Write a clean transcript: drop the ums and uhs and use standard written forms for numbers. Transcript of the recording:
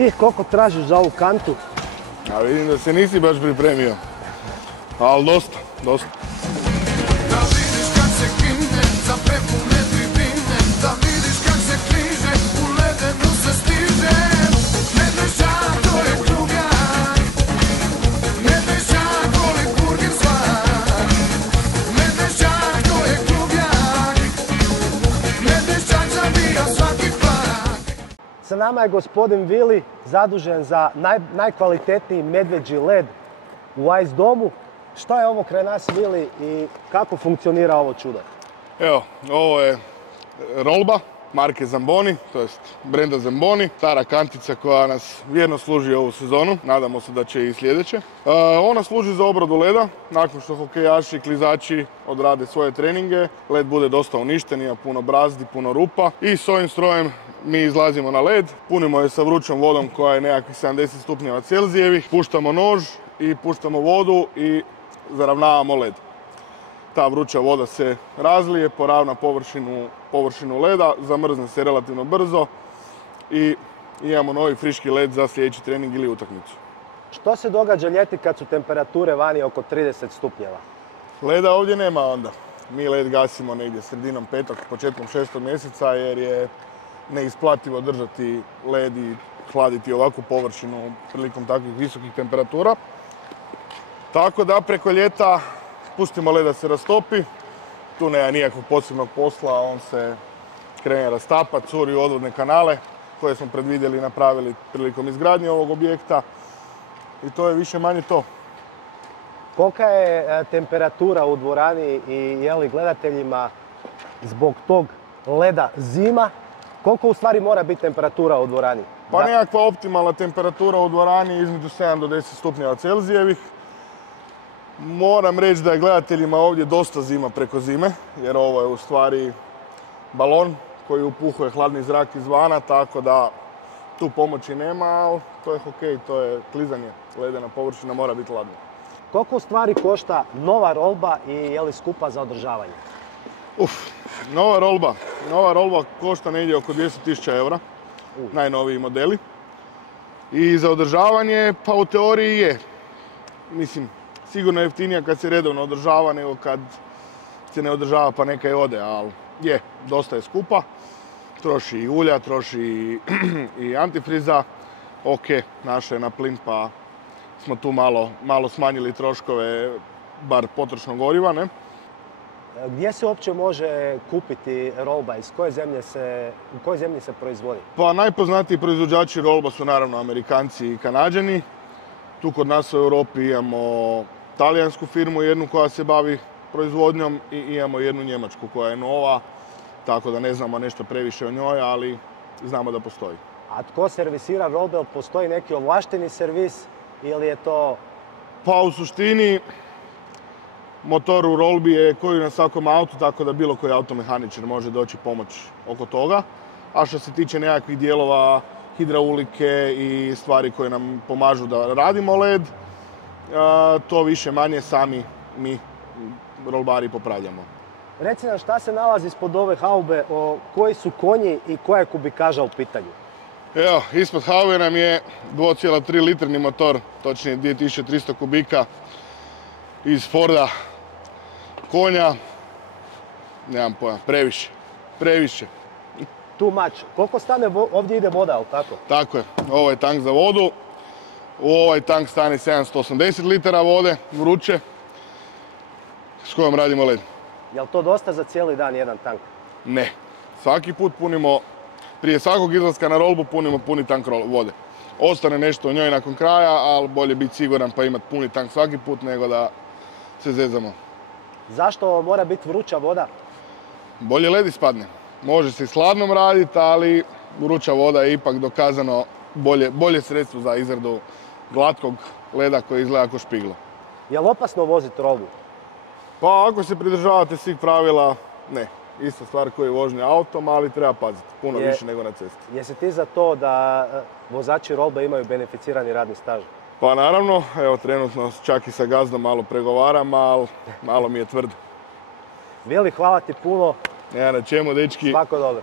I koliko tražiš za ovu kantu? A vidim da se nisi baš pripremio. Ali dosta, dosta. Da vidiš kak se kine, za prepune tribine, da vidiš kak se kliže, u ledenu se stiže. Medvešćak, to je klubnjak, Medvešćak, voli burger svak. Medvešćak, to je klubnjak, Medvešćak zabija svaki plak. Sa nama je gospodin Vili, zadužen za najkvalitetniji medvjeđi led u Ice domu. Šta je ovo kraj nas, Vili, i kako funkcionira ovo čudo? Evo, ovo je rolba marke Zamboni, to jest brenda Zamboni. Stara kantica koja nas vjerno služi ovu sezonu, nadamo se da će i sljedeće. Ona služi za obradu leda, nakon što hokejaši i klizači odrade svoje treninge. Led bude dosta uništen, ima puno brazdi, puno rupa i s ovim strojem mi izlazimo na led, punimo je sa vrućom vodom koja je nekakvih 70 stupnjeva Celzijevih, puštamo nož i puštamo vodu i zaravnavamo led. Ta vruća voda se razlije, poravna površinu leda, zamrzne se relativno brzo i imamo novi friški led za sljedeći trening ili utakmicu. Što se događa ljeti kad su temperature vani oko 30 stupnjeva? Leda ovdje nema onda. Mi led gasimo negdje sredinom 5. početkom 6. mjeseca jer je neisplativo držati led i hladiti ovakvu površinu prilikom takvih visokih temperatura. Tako da preko ljeta pustimo led da se rastopi. Tu nema nikakvog posebnog posla, on se krene rastapati, curi u odvodne kanale koje smo predvidjeli i napravili prilikom izgradnje ovog objekta. I to je više manje to. Kolika je temperatura u dvorani i je li gledateljima zbog tog leda zima? Koliko u stvari mora biti temperatura u dvorani? Pa nekakva optimalna temperatura u dvorani između 7 do 10 stupnjeva Celzijevih. Moram reći da je gledateljima ovdje dosta zima preko zime, jer ovo je u stvari balon koji upuhuje hladni zrak izvana, tako da tu pomoći nema, ali to je hokej, to je klizanje. Ledena površina mora biti hladna. Koliko u stvari košta nova rolba i je li skupa za održavanje? Nova rolba košta negdje oko 200.000 eura, najnoviji modeli. I za održavanje, pa u teoriji je. Mislim, sigurno je jeftinija kad se redovno održava nego kad se ne održava pa neka i ode, ali je, dosta je skupa. Troši i ulja, troši i antifriza. Ok, naša je na plin pa smo tu malo smanjili troškove, bar potrošnog goriva, ne? Gdje se uopće može kupiti rolba? U kojoj zemlji se proizvodi? Pa najpoznatiji proizvođači rolba su naravno Amerikanci i Kanađani. Tu kod nas u Europi imamo talijansku firmu, jednu koja se bavi proizvodnjom i imamo jednu njemačku koja je nova, tako da ne znamo nešto previše o njoj, ali znamo da postoji. A tko servisira rolbe? Postoji neki ovlašteni servis ili je to... Pa u suštini motor u rolbi je koji na svakom autu, tako da bilo koji automehaničar može doći pomoći oko toga. A što se tiče nekakvih dijelova hidraulike i stvari koje nam pomažu da radimo led, to više manje sami mi rolbari popravljamo. Reci nam šta se nalazi ispod ove haube, koji su konji i koja je kubikaža u pitanju? Evo, ispod haube nam je 2,3 litrni motor, točnije 2300 kubika iz Forda konja. Nemam pojma, previše. Too much. Koliko stane ovdje ide voda, ali tako? Tako je, ovo je tank za vodu. U ovaj tank stane 780 litara vode, vruće, s kojom radimo led. Je li to dosta za cijeli dan jedan tank? Ne. Svaki put punimo, prije svakog izlaska na rolbu punimo puni tank vode. Ostane nešto u njoj nakon kraja, ali bolje biti siguran pa imati puni tank svaki put nego da se zezamo. Zašto mora biti vruća voda? Bolje led ispadne. Može se i s hladnom raditi, ali vruća voda je ipak dokazano bolje sredstvo za izradu glatkog leda koji izgleda kao špiglo. Je li opasno voziti rolbu? Pa ako se pridržavate svih pravila, ne. Ista stvar koji je vožnja autom, ali treba paziti. Puno više nego na cesti. Jesi ti za to da vozači rolbe imaju beneficirani radni staž? Pa naravno, evo trenutno čak i sa gazdom malo pregovaram, ali malo mi je tvrdo. Vili, hvala ti puno. Ja na čemu, dečki. Svako dobro.